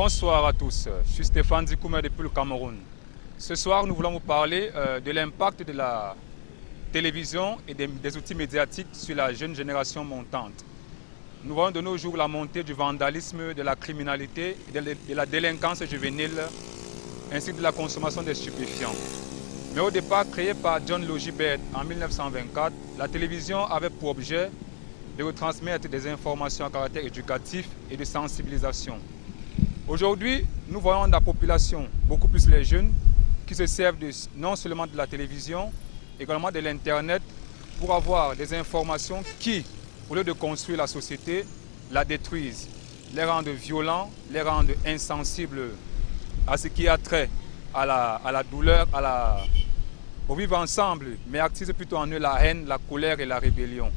Bonsoir à tous, je suis Stéphane Dikoumé depuis le Cameroun. Ce soir, nous voulons vous parler de l'impact de la télévision et des outils médiatiques sur la jeune génération montante. Nous voyons de nos jours la montée du vandalisme, de la criminalité et de la délinquance juvénile, ainsi que de la consommation des stupéfiants. Mais au départ, créée par John Logibert en 1924, la télévision avait pour objet de retransmettre des informations à caractère éducatif et de sensibilisation. Aujourd'hui, nous voyons la population, beaucoup plus les jeunes, qui se servent non seulement de la télévision, également de l'Internet, pour avoir des informations qui, au lieu de construire la société, la détruisent, les rendent violents, les rendent insensibles à ce qui a trait à la douleur, au vivre ensemble, mais attisent plutôt en eux la haine, la colère et la rébellion.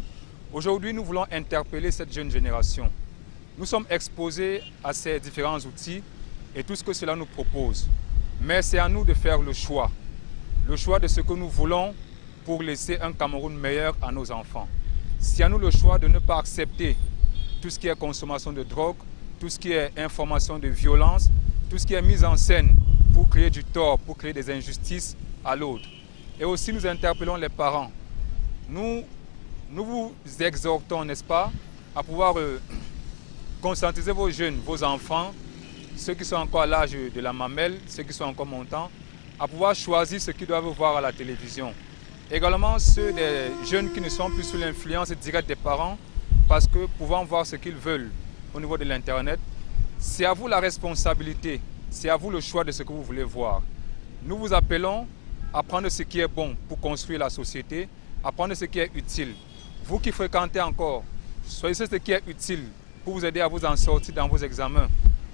Aujourd'hui, nous voulons interpeller cette jeune génération. Nous sommes exposés à ces différents outils et tout ce que cela nous propose. Mais c'est à nous de faire le choix de ce que nous voulons pour laisser un Cameroun meilleur à nos enfants. C'est à nous le choix de ne pas accepter tout ce qui est consommation de drogue, tout ce qui est information de violence, tout ce qui est mise en scène pour créer du tort, pour créer des injustices à l'autre. Et aussi nous interpellons les parents. Nous vous exhortons, n'est-ce pas, à pouvoir conscientiser vos jeunes, vos enfants, ceux qui sont encore à l'âge de la mamelle, ceux qui sont encore montants, à pouvoir choisir ce qu'ils doivent voir à la télévision. Également ceux des jeunes qui ne sont plus sous l'influence directe des parents, parce que pouvant voir ce qu'ils veulent au niveau de l'Internet, c'est à vous la responsabilité, c'est à vous le choix de ce que vous voulez voir. Nous vous appelons à prendre ce qui est bon pour construire la société, à prendre ce qui est utile. Vous qui fréquentez encore, choisissez ce qui est utile pour vous aider à vous en sortir dans vos examens.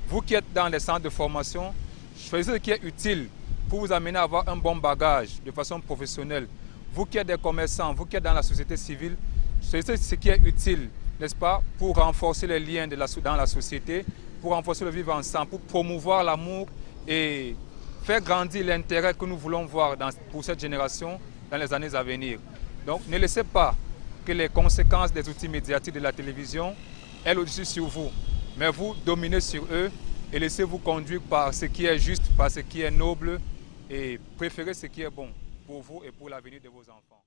Vous qui êtes dans les centres de formation, choisissez ce qui est utile pour vous amener à avoir un bon bagage de façon professionnelle. Vous qui êtes des commerçants, vous qui êtes dans la société civile, choisissez ce qui est utile, n'est-ce pas, pour renforcer les liens dans la société, pour renforcer le vivre ensemble, pour promouvoir l'amour et faire grandir l'intérêt que nous voulons voir pour cette génération dans les années à venir. Donc ne laissez pas que les conséquences des outils médiatiques de la télévision aient au-dessus sur vous, mais vous dominez sur eux et laissez-vous conduire par ce qui est juste, par ce qui est noble et préférez ce qui est bon pour vous et pour l'avenir de vos enfants.